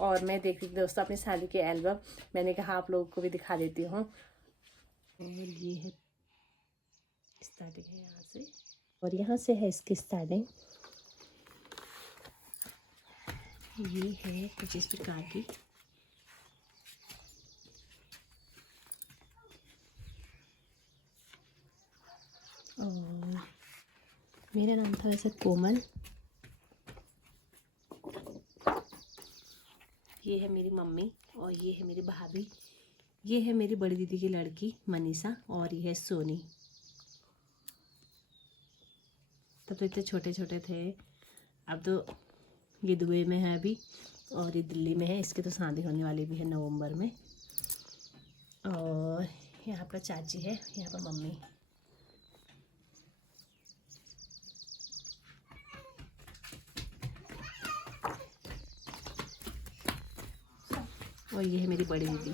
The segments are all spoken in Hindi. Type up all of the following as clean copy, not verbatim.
और मैं देख रही थी दोस्तों अपनी शादी के एल्बम। मैंने कहा आप लोगों को भी दिखा देती हूँ। और ये है स्टार्टिंग है यहाँ से, और यहाँ से है इसकी स्टार्टिंग। ये है कुछ इस प्रकार की। और मेरा नाम था वैसे कोमल। ये है मेरी मम्मी और ये है मेरी भाभी। ये है मेरी बड़ी दीदी की लड़की मनीषा और ये है सोनी। तब तो इतने छोटे छोटे थे, अब तो ये दुबई में है अभी और ये दिल्ली में है। इसकी तो शादी होने वाली भी है नवंबर में। और यहाँ पर चाची है, यहाँ पर मम्मी। और ये है मेरी बड़ी दीदी।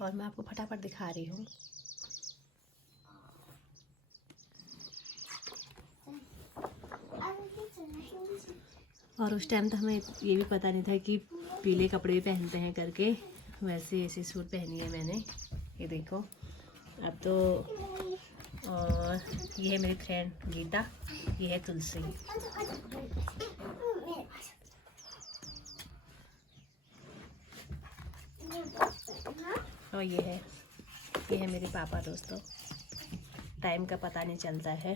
और मैं आपको फटाफट दिखा रही हूँ। और उस टाइम तो हमें ये भी पता नहीं था कि पीले कपड़े भी पहनते हैं करके। वैसे ऐसे सूट पहनी है मैंने, ये देखो। अब तो और ये है मेरी फ्रेंड गीता, ये है तुलसी। और ये है मेरे पापा दोस्तों। टाइम का पता नहीं चलता है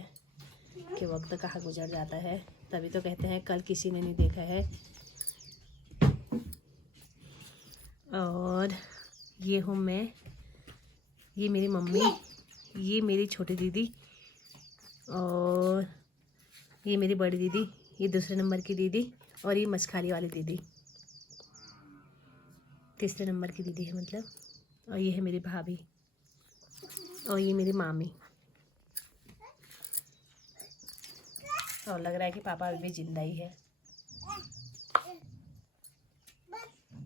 कि वक्त कहाँ गुजर जाता है। तभी तो कहते हैं कल किसी ने नहीं देखा है। और ये हूँ मैं, ये मेरी मम्मी, ये मेरी छोटी दीदी और ये मेरी बड़ी दीदी, ये दूसरे नंबर की दीदी और ये मछखाली वाली दीदी तीसरे नंबर की दीदी है मतलब। और ये है मेरी भाभी और ये मेरी मामी। और लग रहा है कि पापा अभी भी जिंदा ही है।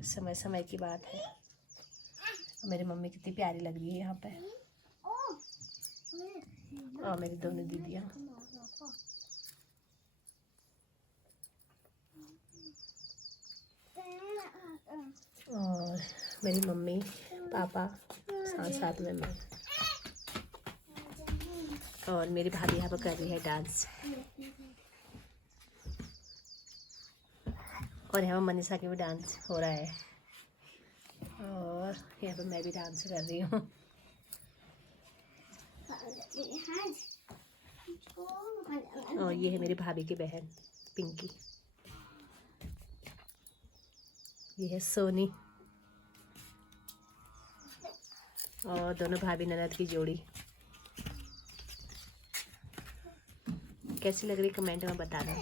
समय समय की बात है। मेरी मम्मी कितनी प्यारी लग रही है यहाँ पे। और मेरी दोनों दीदियाँ। और मेरी मम्मी पापा साथ साथ में मैं। और मेरी भाभी यहाँ पर कर रही है डांस। और यहाँ पर मनीषा की भी डांस हो रहा है। और यहाँ पर मैं भी डांस कर रही हूँ। और ये है मेरी भाभी की बहन पिंकी। ये है सोनी। और दोनों भाभी ननद की जोड़ी। कैसी लग रही कमेंट में बताना।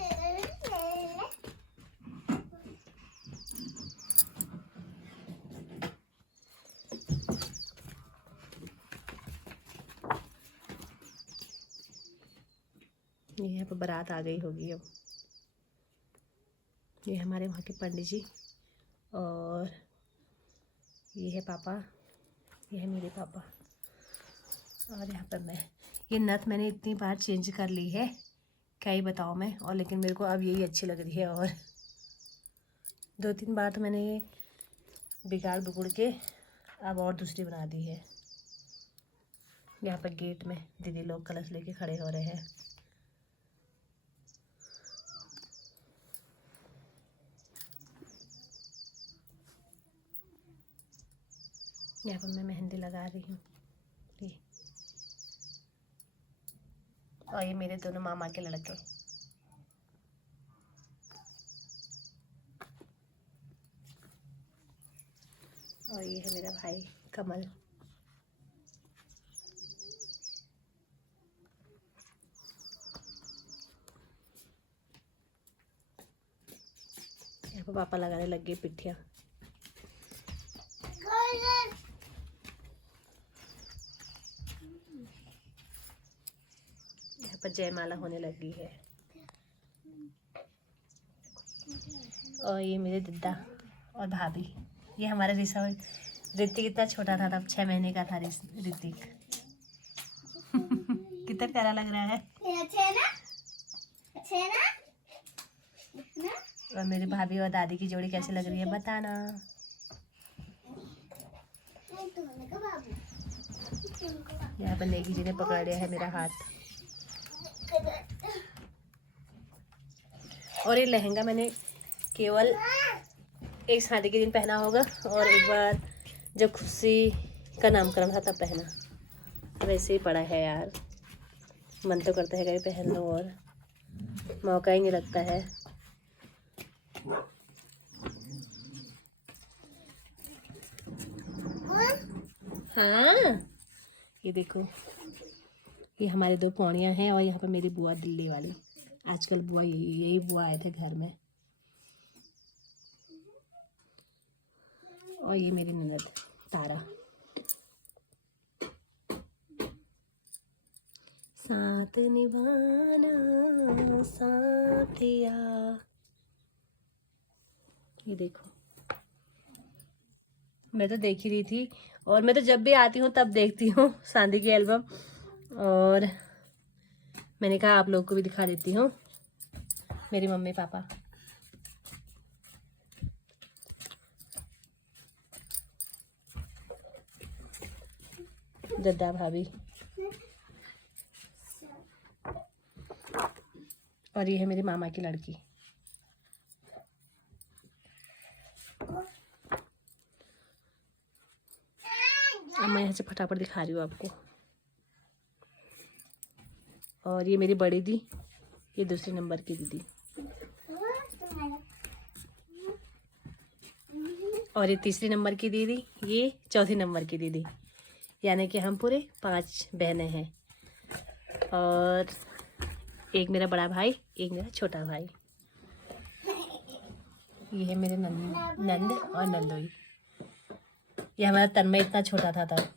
ये यहाँ पर बारात आ गई होगी अब। ये हमारे वहाँ के पंडित जी। और ये है पापा, ये है मेरे पापा। और यहाँ पर मैं। ये नथ मैंने इतनी बार चेंज कर ली है, क्या ही बताऊँ मैं। और लेकिन मेरे को अब यही अच्छी लग रही है। और 2-3 बार तो मैंने ये बिगाड़ बुगड़ के अब और दूसरी बना दी है। यहाँ पर गेट में दीदी लोग कलश लेके खड़े हो रहे हैं। यहाँ पर मैं मेहंदी लगा रही हूँ। ये और ये मेरे दोनों मामा के लड़के। और ये है मेरा भाई कमल। यहाँ पर पापा लगाने लग गए पिट्ठियाँ। यहाँ पर जयमाला होने लगी है। और ये मेरे दद्दा और भाभी। ये हमारा ऋतिक कितना छोटा था तब, 6 महीने का था ऋतिक। कितना प्यारा लग रहा है। अच्छे है ना? अच्छे है ना? और मेरी भाभी और दादी की जोड़ी कैसी लग रही है बताना। यहाँ पर नेगी जी ने पकड़ लिया है मेरा हाथ। और ये लहंगा मैंने केवल एक शादी के दिन पहना होगा और एक बार जब खुशी का नामकरण था तब पहना। वैसे ही पड़ा है यार, मन तो करता है कभी पहन लो और मौका ही नहीं लगता है। हाँ ये देखो, ये हमारे 2 पौड़ियाँ हैं और यहाँ पर मेरी बुआ दिल्ली वाली। आजकल बुआ यही बुआ आए थे घर में। और ये मेरी ननद तारा। साथ निभाना साथिया। ये देखो, मैं तो देख ही रही थी और मैं तो जब भी आती हूँ तब देखती हूँ शादी की एल्बम, और मैंने कहा आप लोगों को भी दिखा देती हूँ। मेरी मम्मी पापा, दद्दा भाभी, और ये है मेरी मामा की लड़की। अब मैं यहाँ से फटाफट दिखा रही हूँ आपको। और ये मेरी बड़ी दी, ये दूसरे नंबर की दीदी, और ये तीसरी नंबर की दीदी, ये चौथी नंबर की दीदी। यानी कि हम पूरे 5 बहनें हैं। और एक मेरा बड़ा भाई, एक मेरा छोटा भाई। ये है मेरे नंद और नंदोई। ये हमारा तन्मय इतना छोटा था तब।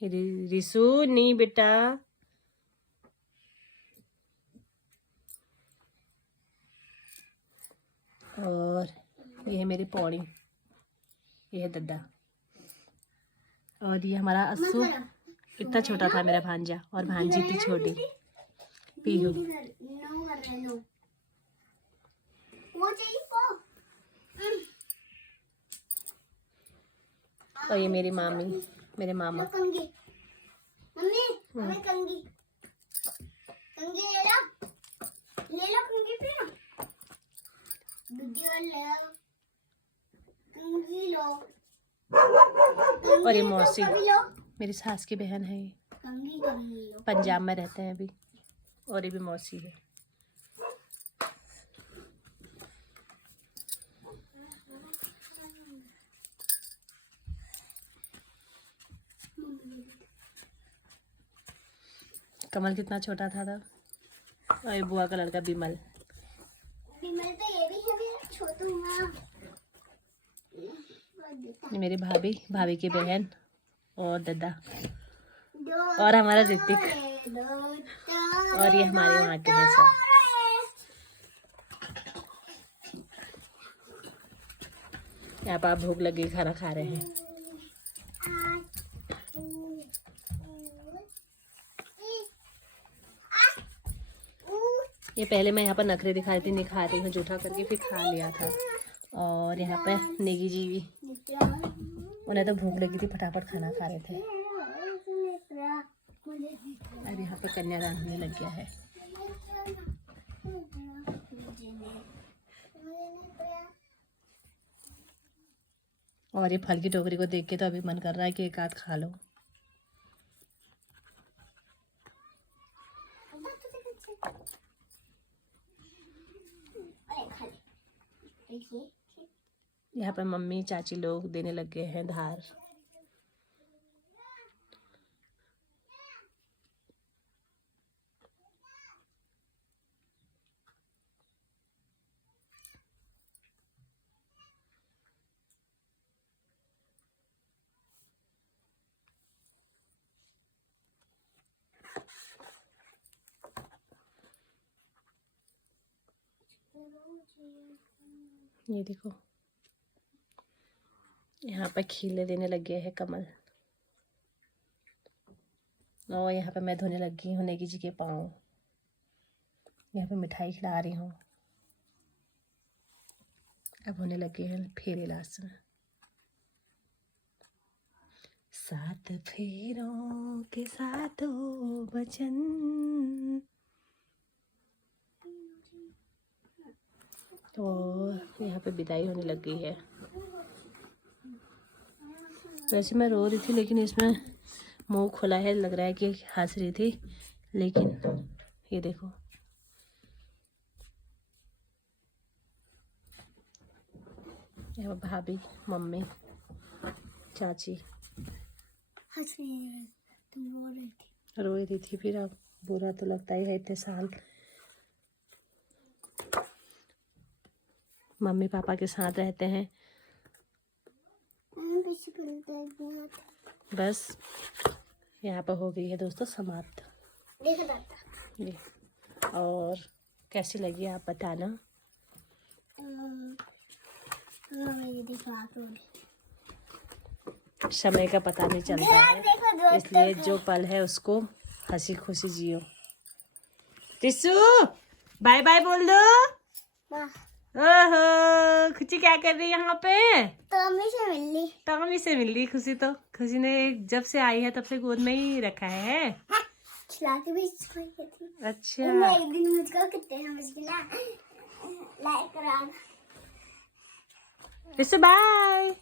रिसु नहीं बेटा। और ये है मेरी पौड़ी, ये है दद्दा। और ये हमारा अस्सू इतना छोटा था मेरा भांजा, और भांजी इतनी छोटी पीहू। और ये मेरी मामी, मेरे मामा। और ये मौसी, मेरी सास की बहन है। ये पंजाब में रहते हैं अभी। और ये भी मौसी है। कमल कितना छोटा था तब। और ये बुआ का लड़का बिमल। बिमल तो ये भी है छोटू। ये मेरी भाभी की बहन और दादा, और हमारा ऋतिक, और ये हमारे वहाँ के हैं सब। यहाँ पर आप भूख लगी खाना खा रहे हैं। ये पहले मैं यहाँ पर नखरे दिखा रही थी, नहीं खा रही हूँ जूठा करके, फिर खा लिया था। और यहाँ पे नेगी जी भी, उन्हें तो भूख लगी थी, फटाफट खाना खा रहे थे। अब यहाँ पे कन्यादान होने लग गया है। और ये फल की टोकरी को देख के तो अभी मन कर रहा है कि एक आध खा लो। यहाँ पर मम्मी चाची लोग देने लग गए हैं धार। ये देखो, यहाँ पर खीले देने लग गए हैं कमल। और यहाँ पे मैं धोने लगी हूँ नेगी जी के पाँव। यहाँ पे मिठाई खिला रही हूँ। अब होने लगे हैं फेरे लास्ट में। 7 फेरों के साथों बचन। तो यहाँ पे विदाई होने लगी है। वैसे मैं रो रही थी लेकिन इसमें मुंह खुला है, लग रहा है कि हंस रही थी, लेकिन ये देखो यहाँ भाभी, मम्मी, चाची हंस रही है, तुम रो रही थी। रो रही थी। फिर अब बुरा तो लगता ही है, इतने साल मम्मी पापा के साथ रहते हैं। बस यहाँ पर हो गई है दोस्तों समाप्त। ये और कैसी लगी आप बताना। समय का पता नहीं चलता है, इसलिए जो पल है उसको हंसी खुशी जियो। टिस्सू बाय बाय बोल दो। ओहो खुशी क्या कर रही है यहाँ पे? टॉमी से मिल ली खुशी। तो खुशी ने जब से आई है तब से गोद में ही रखा है। खिला के भी थी। अच्छा एक दिन मुझको कितने समझ लाइक करा। Tissue bye.